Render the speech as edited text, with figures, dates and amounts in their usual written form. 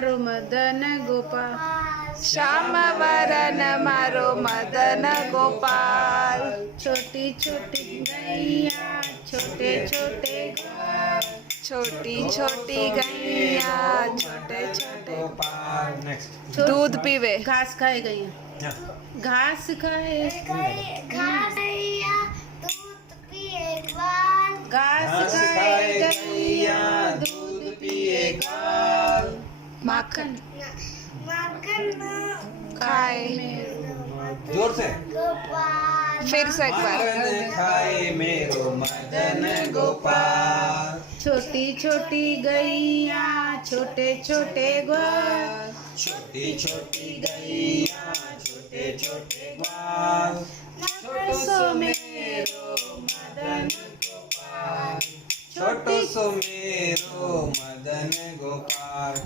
मारो मदन गोपाल। श्याम वरन मारो मदन गोपाल। छोटी छोटी गैया छोटे छोटे ग्वाल। छोटी छोटी गैया छोटे छोटे गोपाल। नेक्स्ट। दूध पीवे। घास खाए गैया। घास खाए घास गैया दूध पिए ग्वाल। घास खाए गैया दूध पिए ग्वाल। माखन माखन खाए। जोर से। गोपाल। फिर से एक बार। माखन खाए मेरो मदन गोपाल। छोटी छोटी गैया छोटे छोटे ग्वाल। छोटी छोटी गैया छोटे छोटे ग्वाल। छोटो सो मेरो मदन गोपाल। छोटो सो मेरो मदन गोपाल।